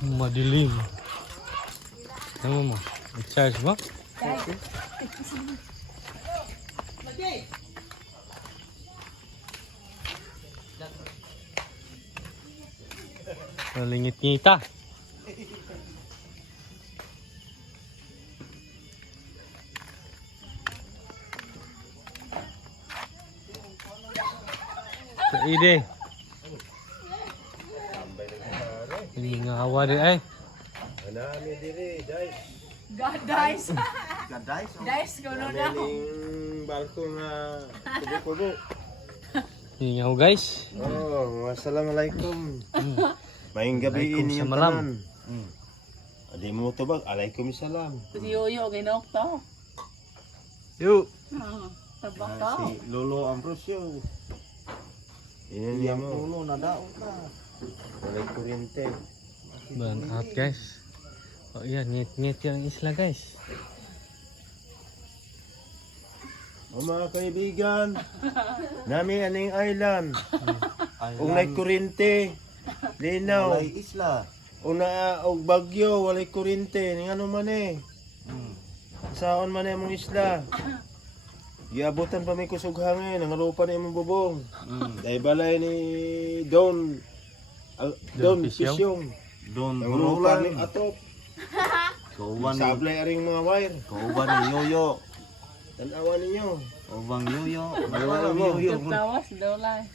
Madilim. Ano mo? I-charge mo? Malingit-ngita. Ide. Ini ngawa deh ay. Anami diri, guys. God dies. Guys. Dies ko no na. Ning barko nga kubo-kubo. Ini ngaw guys. Oh, wassalamualaikum. Maing gabi Alaikum ini salam. Adi mo tubag, alaikum salam. Yoyo ginok to. Yuk. Tabak to. Si Lolo Ambrosio. Ini dia mo. Ulo na daot na. Walay kuryente. Burn out guys. Oh iya, ngit-ngit yung isla guys. O mga kaibigan, nami aning island. Kung may kuryente, linaw. Walay isla. Una og bagyo, walay kuryente, ning ano man eh. Saon man mong isla. Giabutan pa may kusog hangin, ang lupa na imong bubong. Dahil balay ni Don Don Pisyong. Don Ang lupa ni Burulan. Atop. Kauban ni Sablay aring mga wire. Kauban ni Yoyo. Tanawa ninyo. Kaubang Yoyo. Wala mo. Yoyo. Tawas daw lang.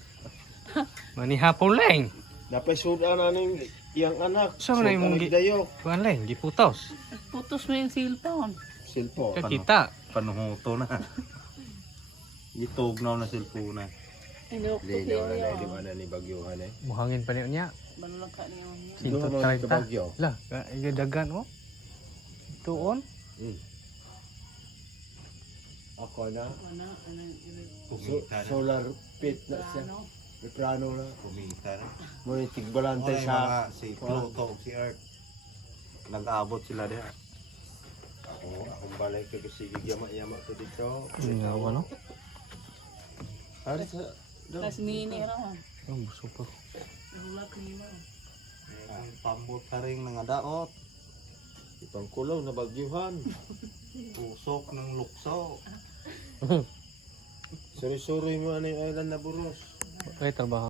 Manihapon lang. Napay sudan aning iyang anak. Saan na yung Sudan dayok. Kuan lang, giputos. Putos mo yung cellphone. Silpo. Kakita. Panuhuto na. Itugnaw na cellphone na. Inok to Linaw na kayo. di ba na ni bagyuhan eh. Buhangin pa niya. Banulak ka niyo. Sinto Doon mo tayo ta. bagyo. Lah, dagan oh. Tuon. Ako na. Ano Solar pit na siya. ano? Ekrano na. Kumita na. Muna tigbalante Ay, sa mga si Pluto o si Earth. Nag-aabot sila diha. akong balay ka kasi yama-yama to dito. Ngawa no. Ari sa Kas mini raw. Oh, busog pa. Ulak niyo. Pambot ka rin ng daot. ipang kulaw na bagyuhan. Pusok ng lukso. Suri-suri mo ano yung island na buros. Okay, trabaho.